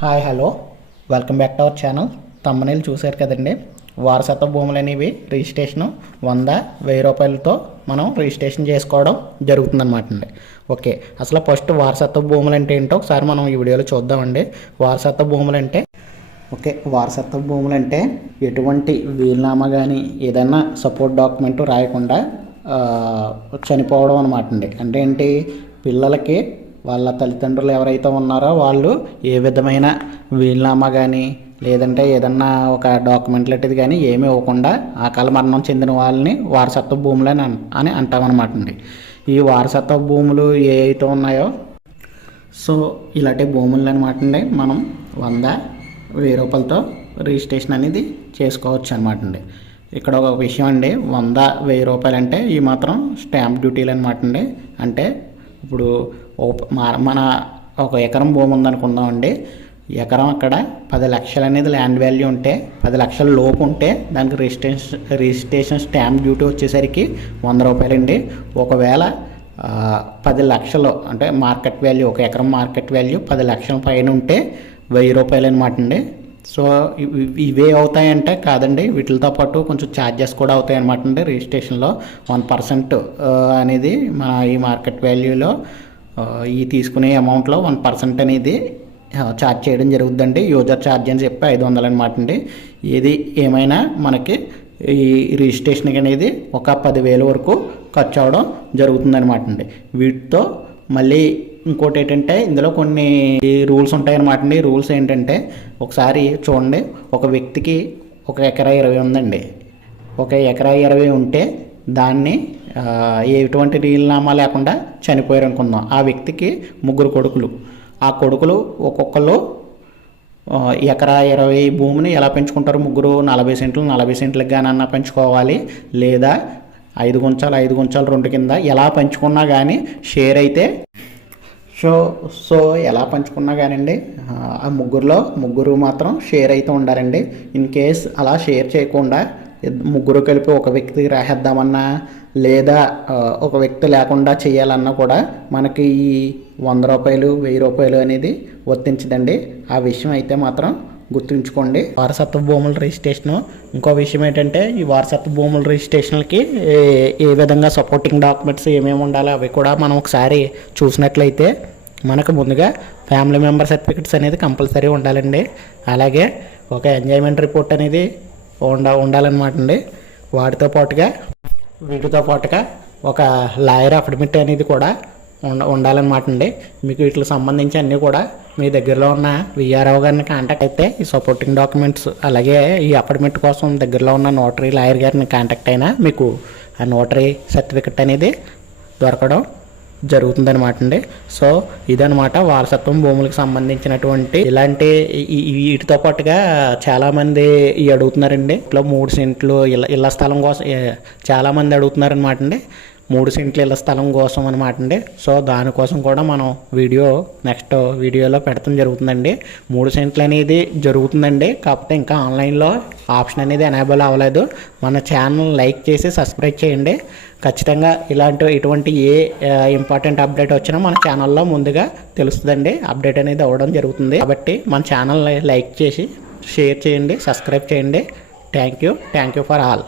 Hi hello welcome back to our channel. తమ్మనేలు చూశారు కదండి. వారసత్వ భూములు అనేవి రిజిస్ట్రేషను 100,000 రూపాయలతో మనం రిజిస్ట్రేషన్ చేసుకోవడం జరుగుతుందన్నమాట అండి. ఓకే, అసలు ఫస్ట్ వారసత్వ భూములు అంటే ఏంటో ఒకసారి మనం ఈ వీడియోలో చూద్దామండి. వారసత్వ భూములు అంటే వారసత్వ భూములు అంటే ఎటువంటి వీలునామా కానీ ఏదైనా సపోర్ట్ డాక్యుమెంట్ రాయకుండా చనిపోవడం అనమాట అండి. అంటే ఏంటి, పిల్లలకి వాళ్ళ తల్లిదండ్రులు ఎవరైతే ఉన్నారో వాళ్ళు ఏ విధమైన వీలునామా కానీ లేదంటే ఏదన్నా ఒక డాక్యుమెంట్ లాంటిది కానీ ఏమీ ఇవ్వకుండా అకాల మరణం చెందిన వాళ్ళని వారసత్వ భూములు అని అంటామన్నమాట అండి. ఈ వారసత్వ భూములు ఏ అయితే ఉన్నాయో సో ఇలాంటి భూములు అనమాట అండి మనం 100,000 రూపాయలతో రిజిస్ట్రేషన్ అనేది చేసుకోవచ్చు అనమాట అండి. ఇక్కడ ఒక విషయం అండి, 100,000 రూపాయలు అంటే ఈ మాత్రం స్టాంప్ డ్యూటీలు అనమాట అండి. అంటే ఇప్పుడు మన ఒక ఎకరం భూమి ఉందనుకుందామండి. ఎకరం అక్కడ 10 లక్షలు అనేది ల్యాండ్ వాల్యూ ఉంటే 10 లక్షల లోపు ఉంటే దానికి రిజిస్ట్రేషన్ స్టాంప్ డ్యూటీ వచ్చేసరికి 100 రూపాయలండి. ఒకవేళ 10 లక్షలు అంటే మార్కెట్ వాల్యూ, ఒక ఎకరం మార్కెట్ వాల్యూ 10 లక్షల పైన ఉంటే 1000 రూపాయలు అనమాట అండి. సో ఇవే అవుతాయంటే కాదండి, వీటితో పాటు కొంచెం ఛార్జెస్ కూడా అవుతాయి అనమాట అండి. రిజిస్ట్రేషన్లో 1% అనేది మన ఈ మార్కెట్ వాల్యూలో ఈ తీసుకునే అమౌంట్లో 1% అనేది ఛార్జ్ చేయడం జరుగుతుందండి. యూజర్ ఛార్జ్ అని చెప్పి 500 అనమాట అండి. ఏది ఏమైనా మనకి ఈ రిజిస్ట్రేషన్కి అనేది ఒక 10,000 వరకు ఖర్చు అవడం జరుగుతుందనమాట అండి. వీటితో మళ్ళీ ఇంకోటి ఏంటంటే ఇందులో కొన్ని రూల్స్ ఉంటాయన్నమాట అండి. రూల్స్ ఏంటంటే ఒకసారి చూడండి, ఒక వ్యక్తికి 1 ఎకరా 20 ఉందండి. 1 ఎకరా 20 ఉంటే దాన్ని ఎటువంటి వీలునామా లేకుండా చనిపోయారు అనుకుందాం. ఆ వ్యక్తికి 3 కొడుకులు. ఆ కొడుకులు ఒక్కొక్కరు ఎకరా 20 భూమిని ఎలా పెంచుకుంటారు? 3 40 సెంట్లు 40 సెంట్లకు కానీ అన్నా పెంచుకోవాలి, లేదా 5 గుంచాలు 5 గుంచాలు 2 కింద ఎలా పెంచుకున్నా కానీ షేర్ అయితే సో ఎలా పంచుకున్నా కానివ్వండి ఆ ముగ్గురు మాత్రం షేర్ అయితే ఉండాలండి. ఇన్ కేస్ అలా షేర్ చేయకుండా 3 కలిపి ఒక వ్యక్తికి రాసేద్దామన్నా లేదా ఒక వ్యక్తి లేకుండా చేయాలన్నా కూడా మనకి ఈ 100 రూపాయలు 1000 రూపాయలు అనేది వర్తించదండి. ఆ విషయం అయితే మాత్రం గుర్తుంచుకోండి. వారసత్వ భూముల రిజిస్ట్రేషను ఇంకో విషయం ఏంటంటే, ఈ వారసత్వ భూముల రిజిస్ట్రేషన్లకి ఏ విధంగా సపోర్టింగ్ డాక్యుమెంట్స్ ఏమేమి ఉండాలో అవి కూడా మనం ఒకసారి చూసినట్లయితే మనకు ముందుగా ఫ్యామిలీ మెంబర్ సర్టిఫికెట్స్ అనేది కంపల్సరీ ఉండాలండి. అలాగే ఒక ఎంజాయ్మెంట్ రిపోర్ట్ అనేది ఉండాలన్నమాట అండి. వీటితో పాటుగా ఒక లాయర్ అఫిడవిట్ అనేది కూడా ఉండాలన్నమాట అండి. మీకు వీటికి సంబంధించి అన్నీ కూడా మీ దగ్గరలో ఉన్న విఆర్ఓ గారిని కాంటాక్ట్ అయితే ఈ సపోర్టింగ్ డాక్యుమెంట్స్ అలాగే ఈ అఫిడవిట్ కోసం దగ్గరలో ఉన్న నోటరీ లాయర్ గారిని కాంటాక్ట్ అయినా మీకు ఆ నోటరీ సర్టిఫికెట్ అనేది దొరకడం జరుగుతుందనమాట అండి. సో ఇదనమాట వారసత్వం భూములకు సంబంధించినటువంటి ఇలాంటి వీటితో పాటుగా చాలామంది అడుగుతున్నారండి. ఇట్లా 3 సెంట్లు ఇళ్ళ స్థలం కోసం చాలామంది అడుగుతున్నారనమాట అండి. 3 సెంట్లు ఇళ్ళ స్థలం కోసం అనమాట అండి. సో దానికోసం కూడా మనం నెక్స్ట్ వీడియోలో పెడతాం జరుగుతుందండి. 3 సెంట్లు అనేది జరుగుతుందండి, కాకపోతే ఇంకా ఆన్లైన్లో ఆప్షన్ అనేది ఎనేబుల్ అవ్వలేదు. మన ఛానల్ లైక్ చేసి సబ్స్క్రైబ్ చేయండి. ఖచ్చితంగా ఇటువంటి ఏ ఇంపార్టెంట్ అప్డేట్ వచ్చినా మన ఛానల్లో ముందుగా తెలుస్తుందండి. అప్డేట్ అనేది అవ్వడం జరుగుతుంది. కాబట్టి మన ఛానల్ లైక్ చేసి షేర్ చేయండి, సబ్స్క్రైబ్ చేయండి. Thank you for all.